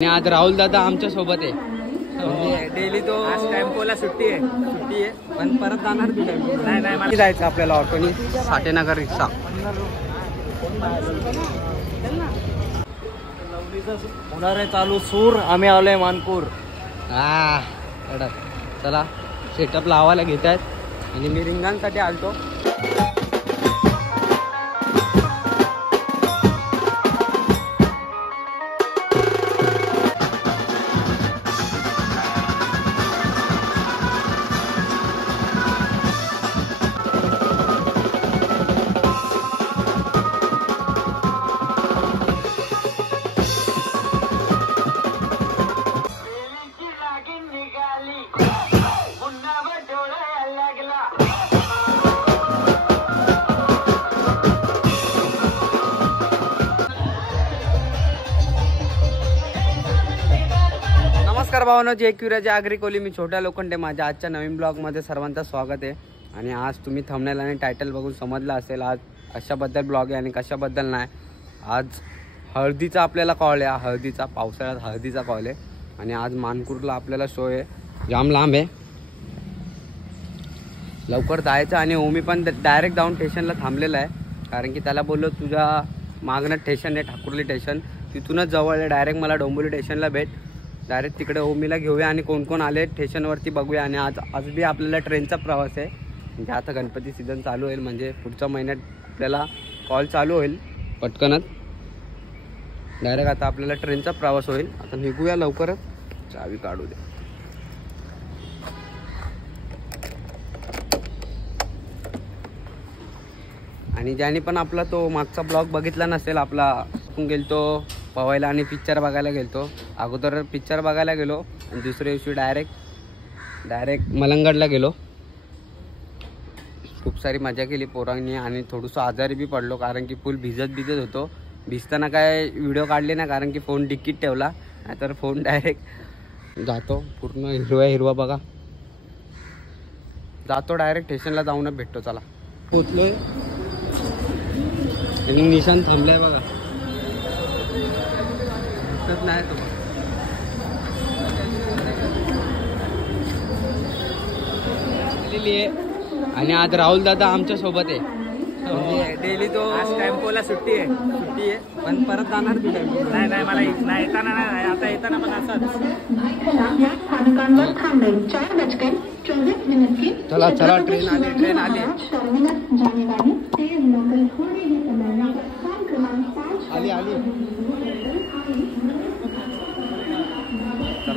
आणि आज राहुल दादा आमच्या सोबत आहे. म्हणजे डेली तो आज टेम्पोला सुट्टी आहे पण परत जाणार तू टेम्पो. नाही मला जायचं आपल्याला ऑटोनी साठेनगर रिक्षा. होणार आहे चालू सूर. आम्ही आलोय मानपूर. हा चला सेटअप लावायला घेत आहेत आणि मी रिंगांसाठी आलतो. नमस्कार भावनो, जे क्युराचे आगरी कोली. मी छोट्या लोखंडे. माझ्या आजच्या नवीन ब्लॉगमध्ये सर्वांचं स्वागत आहे. आणि आज तुम्ही थंबनेल आणि टायटल बघून समजलं असेल आज अशाबद्दल ब्लॉग आहे आणि कशाबद्दल नाही. आज हळदीचा आपल्याला कॉल आहे. हळदीचा पावसाळ्यात हळदीचा कॉल आहे. आणि आज मानपूरला आपल्याला शो आहे. जाम लांब आहे, लवकर जायचं. आणि ओमी पण डायरेक्ट जाऊन स्टेशनला थांबलेला आहे, कारण की त्याला बोललो तुझ्या मागणं स्टेशन आहे ठाकुर्ली स्टेशन, तिथूनच जवळ आहे. डायरेक्ट मला डोंबिवली स्टेशनला भेट. डायरेक्ट तिकडे ओमीला घेऊया आणि कोण कोण आले स्टेशनवरती बघूया. आणि आज बी आपल्याला ट्रेनचा प्रवास आहे. म्हणजे आता गणपती सीझन चालू होईल, म्हणजे पुढच्या महिन्यात आपल्याला कॉल चालू होईल पटकनच. डायरेक्ट आता आपल्याला ट्रेनचा प्रवास होईल. आता निघूया लवकरच. चावी काढू दे. आणि ज्याने पण आपला तो मागचा ब्लॉग बघितला नसेल, आपला आपण गेलतो पवायला आणि पिक्चर बघायला गेलतो. अगोदर पिक्चर बघायला गेलो आणि दुसऱ्या दिवशी डायरेक्ट मलंगडला गेलो. खूप सारी मजा केली पोरांनी आणि थोडंसं आजारी बी पडलो, कारण की फुल भिजत होतो. भिजताना काय व्हिडिओ काढले ना, कारण की फोन डिक्कीत ठेवला, नाहीतर फोन डायरेक्ट जातो पूर्ण हिरवा बघा. जातो डायरेक्ट स्टेशनला जाऊनच भेटतो. चला पोचलोय. निशान थांबलाय बघा. नाही तो आणि आज राहुल दादा आमच्या सोबत आहे. म्हणजे डेली तो आज टेम्पोला सुट्टी आहे पण परत जाणार तू टेम्पो. नाही मला नाही येताना नाही, आता येताना पण असंच. चला ट्रेन आली.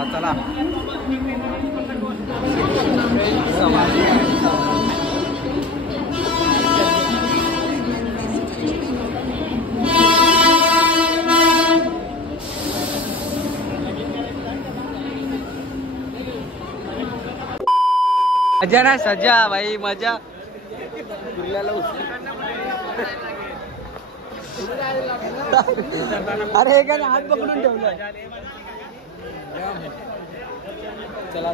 चला मजा ना सजा भाई, मजा. अरे हे काय हात पकडून ठेवलं. चला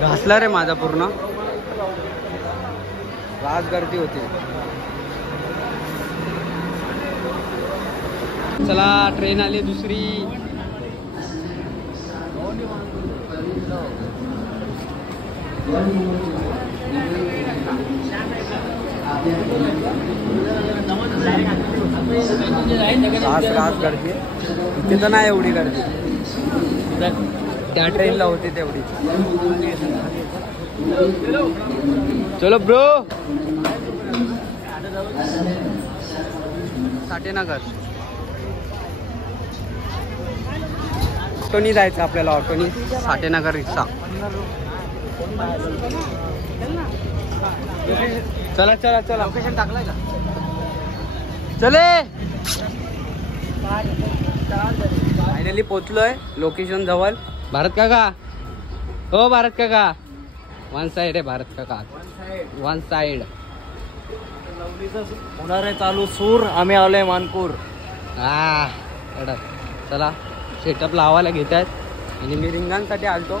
घासला रे माझा पूर्ण. रात गर्दी होती. चला ट्रेन आली दुसरी. रात गर्दी. इथे तर नाही एवढी गर्दी, त्या ट्रेनला होती तेवढी. चलो ब्रो. साठेनगर ऑटोनी जायचं आपल्याला. ऑटोनी साठेनगर रिक्षा. चला लोकेशन टाकलाय का? चले फायनली पोचलोय लोकेशन जवळ. भारत काका, हो भारत काका, वन साइड आहे भारत काका, वन साइड. होणार आहे चालू सूर. आम्ही आलोय मानपूर. हा चला सेटअप लावायला घेत आहेत आणि मी रिंगांसाठी आलतो.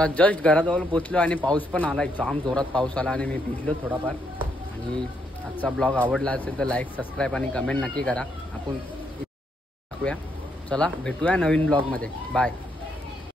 आता जस्ट घराजवळ पोचलो आणि पाऊस पण आला, जाम जोरात पाऊस आला आणि मी भिजलो थोडाफार. आणि आजचा ब्लॉग आवडला असेल तर लाईक, सबस्क्राईब आणि कमेंट नक्की करा. आपण टाकूया. चला भेटूया नवीन ब्लॉगमध्ये. बाय.